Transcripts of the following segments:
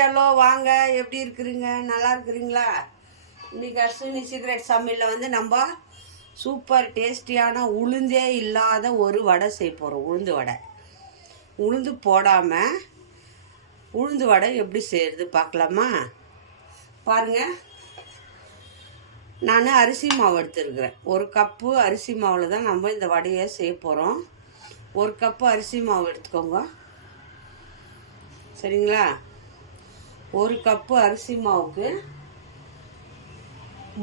Hello வாங்க, எப்படி இருக்கிறீங்க? நல்லா இருக்கிறீங்களா? இன்றைக்கி அஸ்வினி சீக்ரெட் சமையலில் வந்து நம்ம சூப்பர் டேஸ்டியான உளுந்தே இல்லாத ஒரு வடை செய்ய போகிறோம். உளுந்து வடை. உளுந்து போடாமல் உளுந்து வடை எப்படி செய்கிறது பார்க்கலாமா? பாருங்கள், நான் அரிசி மாவு எடுத்துருக்கிறேன். ஒரு கப்பு அரிசி மாவில் தான் நம்ம இந்த வடையை செய்ய போகிறோம். ஒரு கப்பு அரிசி மாவு எடுத்துக்கோங்க, சரிங்களா? ஒரு கப்பு அரிசி மாவுக்கு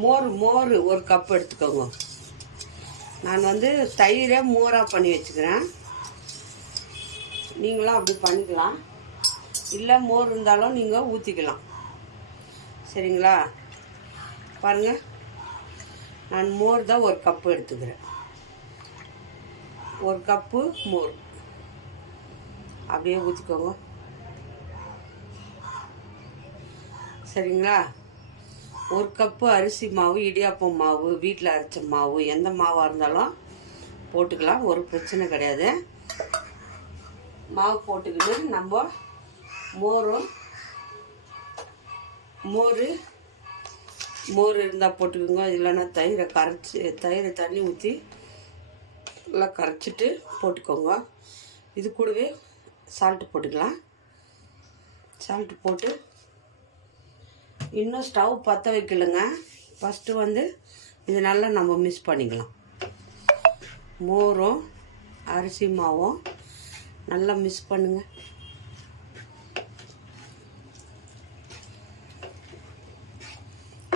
மோர் ஒரு கப்பு எடுத்துக்கோங்க. நான் வந்து தயிரை மோராக பண்ணி வச்சுக்கிறேன். நீங்களும் அப்படி பண்ணிக்கலாம், இல்லை மோர் இருந்தாலும் நீங்கள் ஊற்றிக்கலாம், சரிங்களா? பாருங்கள், நான் மோர் தான் ஒரு கப்பு எடுத்துக்கிறேன். ஒரு கப்பு மோர் அப்படியே ஊற்றிக்கோங்க, சரிங்களா? ஒரு கப்பு அரிசி மாவு, இடியாப்பம் மாவு, வீட்டில் அரைச்ச மாவு, எந்த மாவாக இருந்தாலும் போட்டுக்கலாம், ஒரு பிரச்சனை கிடையாது. மாவு போட்டுக்கிட்டு நம்ம மோர் இருந்தால் போட்டுக்கோங்க, இல்லைன்னா தயிரை தண்ணி ஊற்றி நல்லா கரைச்சிட்டு போட்டுக்கோங்க. இது கூடவே சால்ட்டு போட்டுக்கலாம். சால்ட்டு போட்டு இன்னும் ஸ்டவ் பற்ற வைக்கலைங்க. ஃபஸ்ட்டு வந்து இது நல்லா நம்ம மிக்ஸ் பண்ணிக்கலாம். மோரும் அரிசி மாவும் நல்லா மிக்ஸ் பண்ணுங்க.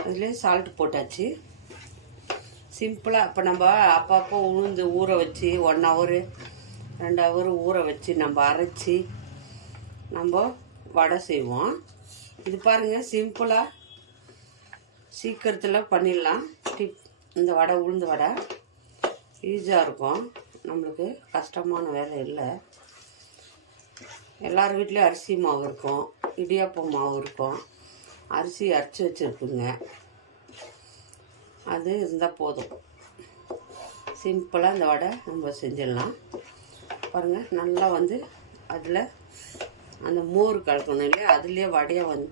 அதுலேயே சால்ட்டு போட்டாச்சு. சிம்பிளாக இப்போ நம்ம அப்பப்போ உளுந்து ஊற வச்சு 1 ஹவர் 2 ஹவர் ஊற வச்சு நம்ம அரைச்சி நம்ம வடை செய்வோம். இது பாருங்கள், சிம்பிளாக சீக்கிரத்தில் பண்ணிடலாம். இந்த வடை, உளுந்து வடை ஈஸியாக இருக்கும், நம்மளுக்கு கஷ்டமான வேலை இல்லை. எல்லார் வீட்லேயும் அரிசி மாவு இருக்கும், இடியாப்பம் மாவு இருக்கும், அரிசி அரைச்சி வச்சுருக்குங்க, அது இருந்தால் போதும். சிம்பிளாக இந்த வடை நம்ம செஞ்சிடலாம். பாருங்கள், நல்லா வந்து அதில் அந்த மோர் கலக்கணும் இல்லையா, அதுலேயே வடையை வந்து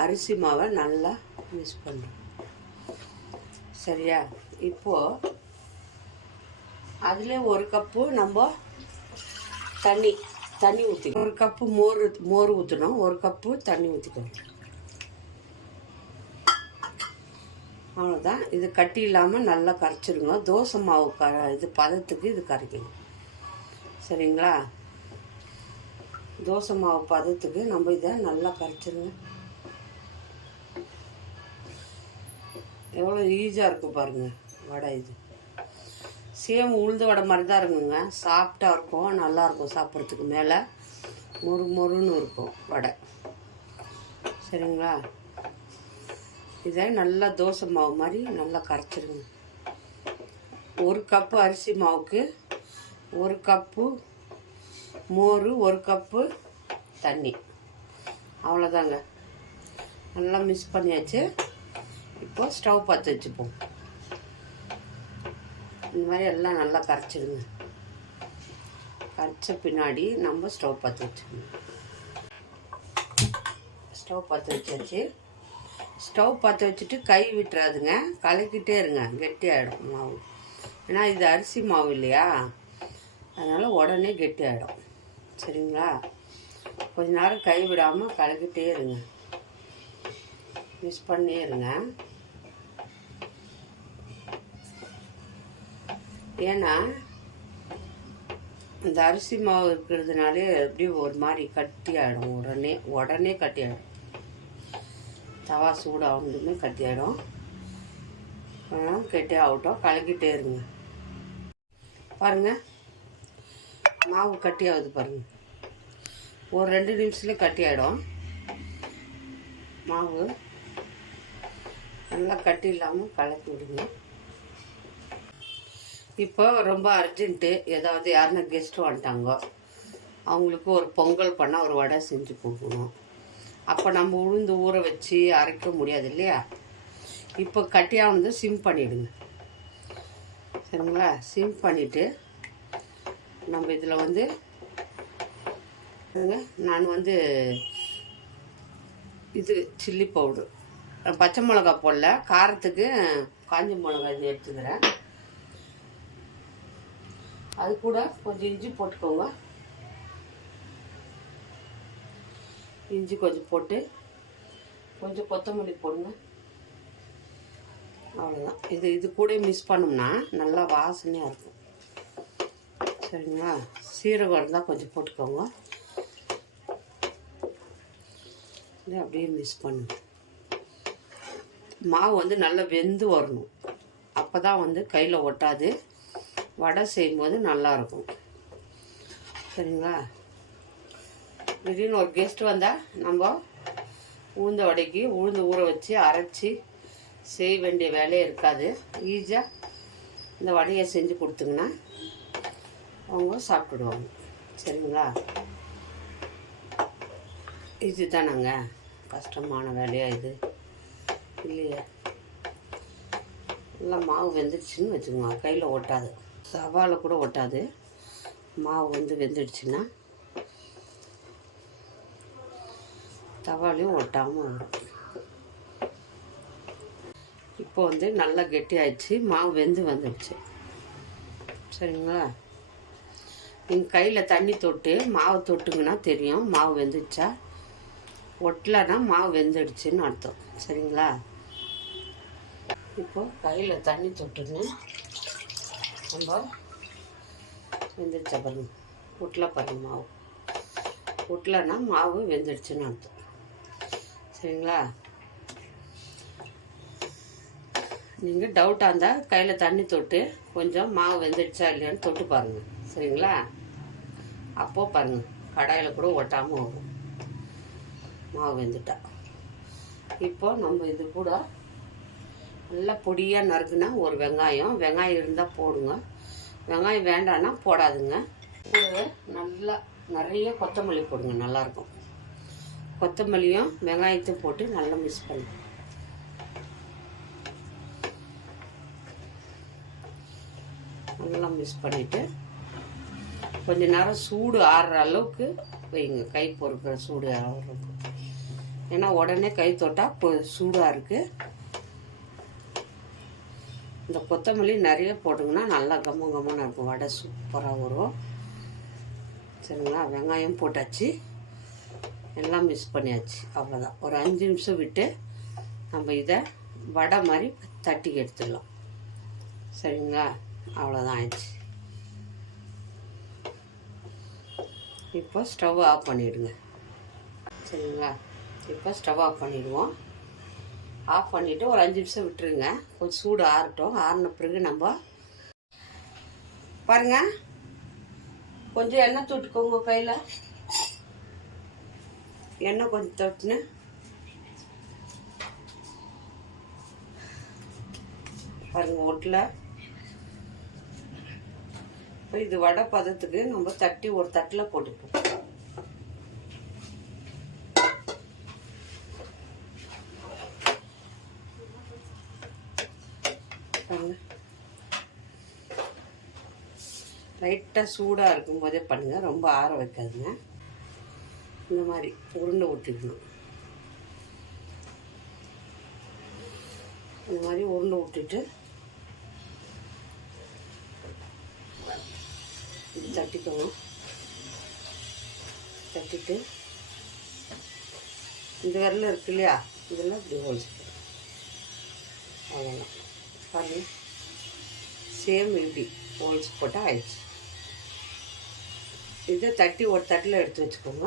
அரிசி மாவை நல்லா மிக்ஸ் பண்ணுறோம், சரியா? இப்போது அதுலேயே ஒரு கப்பு நம்ம தண்ணி ஊற்றிக்கணும். ஒரு கப்பு மோர் ஊற்றணும், ஒரு கப்பு தண்ணி ஊற்றிக்கணும். அவ்வளோதான். இது கட்டி இல்லாமல் நல்லா கரைச்சிருங்க. தோசை மாவு இது பதத்துக்கு இது கரைக்கணும், சரிங்களா? தோசை மாவு பதத்துக்கு நம்ம இதை நல்லா கரைச்சிருங்க. எவ்வளோ ஈஸியாக இருக்கும் பாருங்கள் வடை. இது சேம் உளுந்து வடை மாதிரி தான் இருக்குங்க, சாஃப்டாக இருக்கும், நல்லாயிருக்கும் சாப்பிட்றதுக்கு. மேலே மொறுன்னு இருக்கும் வடை, சரிங்களா? இதை நல்லா தோசை மாவு மாதிரி நல்லா கரைச்சிருங்க. ஒரு கப்பு அரிசி மாவுக்கு ஒரு கப்பு மோர், ஒரு கப்பு தண்ணி, அவ்வளோதாங்க. நல்லா மிக்ஸ் பண்ணியாச்சு. இப்போ ஸ்டவ் பற்ற வச்சுப்போம். இந்த மாதிரி எல்லாம் நல்லா கரைச்சிடுங்க. கரைச்ச பின்னாடி நம்ம ஸ்டவ் பற்ற வச்சுக்கணும். ஸ்டவ் பற்ற வச்சாச்சு. ஸ்டவ் பற்ற வச்சுட்டு கை விட்டுறாதுங்க, கலக்கிட்டே இருங்க, கெட்டியாகிடும் மாவு. ஏன்னா இது அரிசி மாவு இல்லையா, அதனால் உடனே கெட்டியாகிடும், சரிங்களா? கொஞ்ச நேரம் கை விடாமல் கலக்கிட்டே இருங்க, மிக்ஸ் பண்ணே இருங்க. ஏன்னா இந்த அரிசி மாவு இருக்கிறதுனாலே எப்படி ஒரு மாதிரி கட்டியாகிடும், உடனே கட்டியாகிடும். தவா சூடாகணுமே கட்டியாகிடும். கெட்டியாகட்டும், கலக்கிட்டே இருங்க. பாருங்கள், மாவு கட்டியாகுது பாருங்கள். ஒரு 2 நிமிஷத்துலேயே கட்டியாகிடும் மாவு. நல்லா கட்டி இல்லாமல் கலக்கி விடுங்க. இப்போ ரொம்ப அர்ஜென்ட்டு, ஏதாவது யாருன்னா கெஸ்ட்டு வந்துட்டாங்க, அவங்களுக்கு ஒரு பொங்கல் பண்ணால் ஒரு வடை செஞ்சு கொடுக்கணும். அப்போ நம்ம உளுந்து ஊற வச்சு அரைக்க முடியாது இல்லையா? இப்போ கட்டியாக சிம் பண்ணிவிடுங்க, சரிங்களா? சிம் பண்ணிவிட்டு நம்ம இதில் வந்து நான் வந்து இது சில்லி பவுட்ரு. பச்சை மிளகா போடல, காரத்துக்கு காஞ்ச மிளகா இது எடுத்துக்கிறேன். அது கூட கொஞ்சம் இஞ்சி போட்டுக்கோங்க. இஞ்சி கொஞ்சம் போட்டு கொஞ்சம் கொத்தமல்லி போடுங்க. அவ்வளோதான். இது கூட மிக்ஸ் பண்ணோம்னா நல்லா வாசனையாக இருக்கும். சரிங்களா? சீரகம் இருந்தால் கொஞ்சம் போட்டுக்கோங்க. இதை அப்படியே மிக்ஸ் பண்ணுங்க. மாவு வந்து நல்லா வெந்து வரணும். அப்போ தான் வந்து கையில் ஒட்டாது, வடை செய்யும்போது நல்லாயிருக்கும். சரிங்களா? திடீர்னு ஒரு கெஸ்ட் வந்தால் நம்ம உளுந்த வடைக்கு உளுந்து ஊற வச்சு அரைச்சி செய்ய வேண்டிய வேலையே இருக்காது. ஈஸியாக இந்த வடையை செஞ்சு கொடுத்தீங்கன்னா அவங்க சாப்பிட்டுடுவாங்க. சரிங்களா? இது தானேங்க, கஷ்டமான வேலையாக இது இல்லையா? நல்லா மாவு வெந்துடுச்சுன்னு வச்சுக்கோங்க, கையில் ஒட்டாது, சவாவில் கூட ஒட்டாது. மாவு வந்து வெந்துடுச்சுன்னா தவாலையும் ஒட்டாமல் வரும். இப்போ வந்து நல்லா கெட்டி ஆயிடுச்சு, மாவு வெந்து வந்துடுச்சு. சரிங்களா? நீங்கள் கையில் தண்ணி தொட்டு மாவு தொட்டுங்கன்னா தெரியும் மாவு வெந்துடுச்சா. ஒட்டலைன்னா மாவு வெந்துடுச்சுன்னு அர்த்தம். சரிங்களா? இப்போ கையில் தண்ணி தொட்டுன்னு நம்ம வெந்துடுச்சா பாருங்க. ஒட்டலை பாருங்க, மாவு ஒட்டலைன்னா மாவு வெந்துடுச்சுன்னு அர்த்தம். சரிங்களா? நீங்கள் டவுட்டாக இருந்தால் கையில் தண்ணி தொட்டு கொஞ்சம் மாவு வெந்துடுச்சா இல்லையான்னு தொட்டு பாருங்கள். சரிங்களா? அப்போது பாருங்கள், கடாயில் கூட ஒட்டாமல் வரும் மாவு வெந்துட்டா. இப்போ நம்ம இது கூட நல்லா பொடியாக நறுக்குனா ஒரு வெங்காயம் இருந்தால் போடுங்க. வெங்காயம் வேண்டான்னா போடாதுங்க. கூடவே நல்லா நிறைய கொத்தமல்லி போடுங்க, நல்லாயிருக்கும். கொத்தமல்லியும் வெங்காயத்தையும் போட்டு நல்லா மிக்ஸ் பண்ணுங்க. நல்லா மிக்ஸ் பண்ணிவிட்டு கொஞ்ச நேரம் சூடு ஆறுற அளவுக்கு வைங்க. கை பொறுக்கிற சூடு ஆகிறதுக்கு. ஏன்னா உடனே கை தொட்டால் சூடாக இருக்குது. இந்த கொத்தமல்லி நிறைய போட்டுங்கன்னா நல்லா கம்மன்னு இருக்கும், வடை சூப்பராக வரும். சரிங்களா? வெங்காயம் போட்டாச்சு, எல்லாம் மிக்ஸ் பண்ணியாச்சு. அவ்வளோதான். ஒரு 5 நிமிஷம் விட்டு நம்ம இதை வடை மாதிரி தட்டி எடுத்துடலாம். சரிங்களா? அவ்வளோதான் ஆயிடுச்சு. இப்போ ஸ்டவ் ஆஃப் பண்ணிவிடுங்க. சரிங்களா? இப்போ ஸ்டவ் ஆஃப் பண்ணிவிடுவோம். ஆஃப் பண்ணிவிட்டு ஒரு 5 நிமிஷம் விட்டுருங்க, கொஞ்சம் சூடு ஆறட்டும். ஆறின பிறகு நம்ம பாருங்கள், கொஞ்சம் எண்ணெய் தொட்டுக்கோங்க. கையில் எண்ணெய் கொஞ்சம் தொட்டுன்னு பாருங்கள், ஒட்டில். இப்போ இது வடை பதத்துக்கு நம்ம தட்டி ஒரு தட்டில் போட்டுப்போம். லைட்டாக சூடாக இருக்கும் போதே பண்ணுங்கள், ரொம்ப ஆற வைக்காதுங்க. இந்த மாதிரி உருண்டை விட்டுக்கணும். இந்த மாதிரி உருண்டை விட்டுட்டு தட்டிக்கணும். தட்டிட்டு இந்த விரல் இருக்கு இல்லையா, இதெல்லாம் இப்படி ஹோல்ஸ் அவ்வளோதான். பாருங்க, சேம் இப்படி ஹோல்ஸ் போட்டால் ஆயிடுச்சு. இதை தட்டி ஒரு தட்டில் எடுத்து வச்சுக்கோங்க.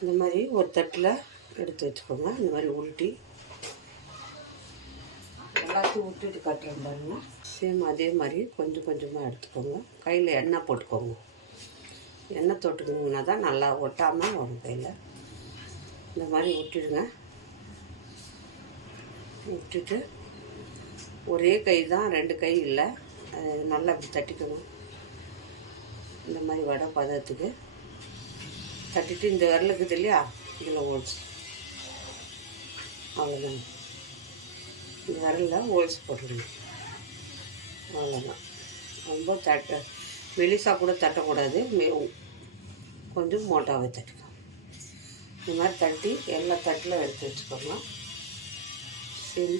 இந்த மாதிரி ஒரு தட்டில் எடுத்து வச்சுக்கோங்க. இந்த மாதிரி உருட்டி எல்லாத்தையும் விட்டுட்டு காட்டுறேன் பாருங்க. சேம் அதே மாதிரி கொஞ்சம் கொஞ்சமாக எடுத்துக்கோங்க. கையில் எண்ணெய் போட்டுக்கோங்க. எண்ணெய் தொட்டுக்கிங்கன்னா தான் நல்லா ஒட்டாமல் வரும் கையில். இந்த மாதிரி விட்டுடுங்க. விட்டுட்டு ஒரே கை தான், 2 கை இல்லை, நல்லா இப்படி தட்டிக்கணும். இந்த மாதிரி வடை பதத்துக்கு தட்டிட்டு இந்த விரலுக்குது இல்லையா, இதில் ஹோல்ஸ். அவ்வளோதான். இந்த விரலில் ஹோல்ஸ் போட்டுடுங்க. அவ்வளோதான். ரொம்ப மெலிசாக கூட தட்டக்கூடாது, கொஞ்சம் மோட்டாவே தட்டிக்கலாம். இந்த மாதிரி தட்டி எல்லா தட்டில் எடுத்து வச்சுக்கோங்க. சரி,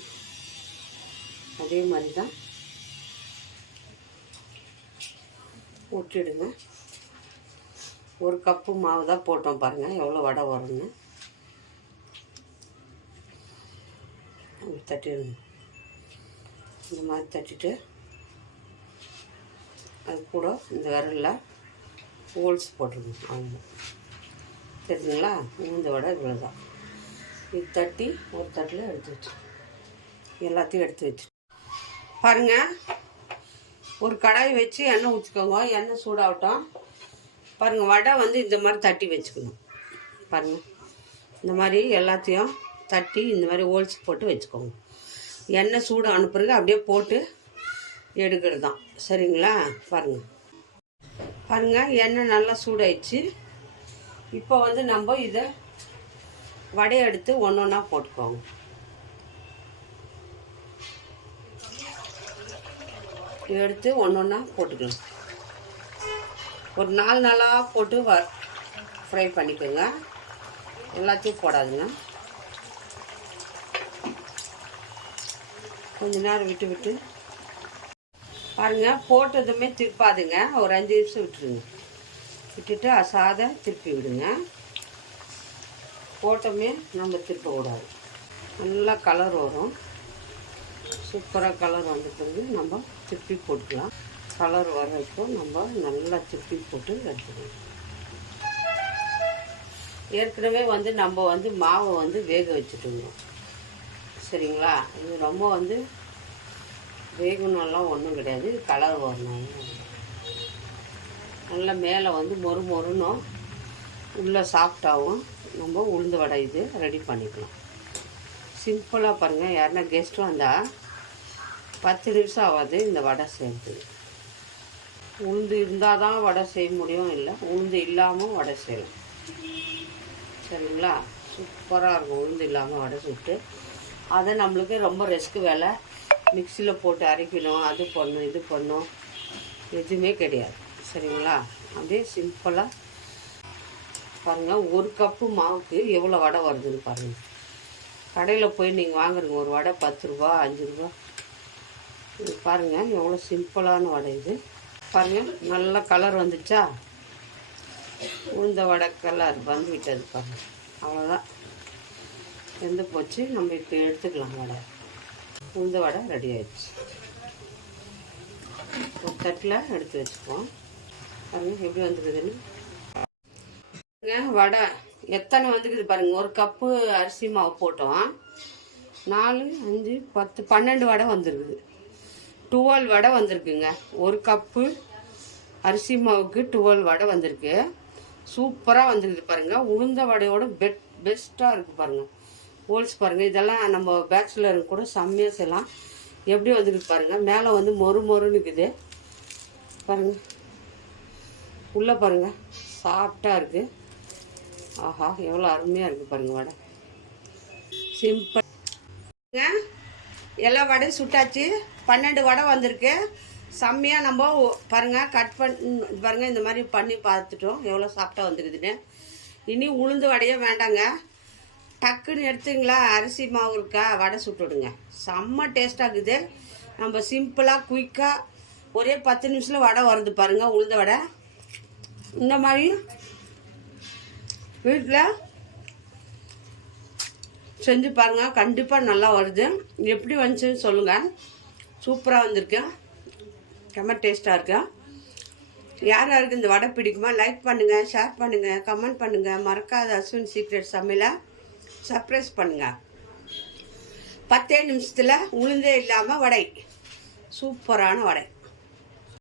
அதே மாதிரி தான் ஊற்றிடுங்க. 1 கப்பு மாவு தான் போட்டோம் பாருங்கள், எவ்வளோ வடை வரும்னு. தட்டிடுங்க. இந்த மாதிரி தட்டிட்டு அது கூட இந்த விரலில் ஹோல்ஸ் போட்டுருங்க. ஆமாம், தெரியுதுங்களா? உளுந்த வடை இவ்வளோ தான். இது தட்டி ஒரு தட்டில் எடுத்து வச்சு எல்லாத்தையும் எடுத்து வச்சு பாருங்கள். ஒரு கடாய் வச்சு எண்ணெய் ஊற்றிக்கோங்க. எண்ணெய் சூடாகட்டும். பாருங்கள், வடை வந்து இந்த மாதிரி தட்டி வச்சுக்கணும். பாருங்கள், இந்த மாதிரி எல்லாத்தையும் தட்டி இந்த மாதிரி ஹோல்ஸ் போட்டு வச்சுக்கோங்க. எண்ணெய் சூடு அனுப்புறது அப்படியே போட்டு எடுக்கிறது தான். சரிங்களா? பாருங்கள், எண்ணெய் நல்லா சூடாயிடுச்சு. இப்போ வந்து நம்ம இதை வடையை எடுத்து ஒன்று ஒன்றா போட்டுக்கோங்க. எடுத்து ஒன்று ஒன்றா போட்டுக்கலாம். ஒரு 4 நாளாக போட்டு ஃப்ரை பண்ணிக்கோங்க. எல்லாத்தையும் போடாதுங்க. கொஞ்ச நேரம் விட்டு பாருங்கள். போட்டதுமே திருப்பாதுங்க. ஒரு 5 நிமிஷம் விட்டுருங்க. விட்டுட்டு அசாத திருப்பி விடுங்க. போட்டோமே நம்ம திருப்பக்கூடாது. நல்லா கலர் வரும். சூப்பராக கலர் வந்த பிறகு நம்ம திருப்பி போட்டுக்கலாம். கலர் வர வரைக்கும் நம்ம நல்லா திருப்பி போட்டு எடுத்துக்கலாம். ஏற்கனவே வந்து நம்ம வந்து மாவை வந்து வேக வச்சுட்டுருந்தோம். சரிங்களா? இது ரொம்ப வந்து வேகணும்லாம் ஒன்றும் கிடையாது. கலர் வரணும். நல்லா மேலே வந்து மொறுமொறுனும் உள்ளே சாஃப்டாகவும் நம்ம உளுந்து வடை இது ரெடி பண்ணிக்கலாம். சிம்பிளாக பாருங்கள். யாருன்னா கெஸ்ட்டும் வந்தால் 10 நிமிஷம் ஆகாது இந்த வடை செய்கிறது. உளுந்து இருந்தால் தான் வடை செய்ய முடியும், இல்லை உளுந்து இல்லாமல் வடை செய்யலாம். சரிங்களா? சூப்பராக இருக்கும். உளுந்து இல்லாமல் வடை சுட்டு அதை நம்மளுக்கு ரொம்ப ரிஸ்க்கு வேலை. மிக்சியில் போட்டு அரைக்கணும், அது பண்ணணும், இது பண்ணணும், எதுவுமே கிடையாது. சரிங்களா? அப்படியே சிம்பிளாக பாருங்கள். 1 கப்பு மாவுக்கு எவ்வளோ வடை வருதுன்னு பாருங்கள். கடையில் போய் நீங்கள் வாங்குறீங்க ஒரு வடை 10 ரூபா 5 ரூபா. இது பாருங்கள் எவ்வளோ சிம்பிளான வடை இது. பாருங்கள், நல்ல கலர் வந்துச்சா? உளுந்த வடை கலர் வந்து விட்டது பாருங்கள். அவ்வளோதான், வெந்து போச்சு. நம்ம இப்போ எடுத்துக்கலாம். வடை உளுந்த வடை ரெடி ஆயிடுச்சு. ஒரு தட்டில் எடுத்து வச்சுக்குவோம். பாருங்கள் எப்படி வந்துருக்குதுன்னு. வடை எத்தனை வந்துக்குது பாருங்கள். 1 கப்பு அரிசி மாவு போட்டோம். 4 5 10 12 வடை வந்துருக்குது. 12 வடை வந்திருக்குங்க. 1 கப்பு அரிசி மாவுக்கு 12 வடை வந்திருக்கு. சூப்பராக வந்துருக்குது பாருங்கள். உளுந்த வடையோட பெஸ்ட்டாக இருக்குது பாருங்கள். ஹோல்ஸ் பாருங்கள். இதெல்லாம் நம்ம பேச்சுலருக்கு கூட செம்மையாக செய்யலாம். எப்படி வந்துருக்குது பாருங்கள். மேலே வந்து மொறுன்னு இருக்குது பாருங்கள். உள்ளே பாருங்கள் சாஃப்டாக இருக்குது. ஆஹா, எவ்வளோ அருமையாக இருக்குது பாருங்கள் வடை. சிம்பிள். எல்லா வடையும் சுட்டாச்சு. 12 வடை வந்திருக்கு. செம்மையாக நம்ம பாருங்கள் கட் பண்ணி பாருங்கள். இந்த மாதிரி பண்ணி பார்த்துட்டோம் எவ்வளோ சாஃப்டாக வந்துருக்குதுன்னு. இனி உளுந்து வடையே வேண்டாங்க. டக்குன்னு எடுத்துங்களா, அரிசி மாவு இருக்கா, வடை சுட்டுவிடுங்க. செம்ம டேஸ்ட்டாக இருக்குது. நம்ம சிம்பிளாக குயிக்காக ஒரே 10 நிமிஷத்தில் வடை வருது பாருங்கள். உளுந்த வடை இந்த மாதிரி வீட்டில் செஞ்சு பாருங்கள். கண்டிப்பாக நல்லா வருது. எப்படி வந்துச்சுன்னு சொல்லுங்கள். சூப்பராக வந்திருக்கு. ரொம்ப டேஸ்ட்டாக இருக்கு. யார் யாருக்கு இந்த வடை பிடிக்குமா லைக் பண்ணுங்கள், ஷேர் பண்ணுங்கள், கமெண்ட் பண்ணுங்கள். மறக்காத அஸ்வின் சீக்ரெட் சமையலை சர்ப்ரைஸ் பண்ணுங்கள். 10 நிமிஷத்தில் உளுந்தே இல்லாமல் வடை, சூப்பரான வடை.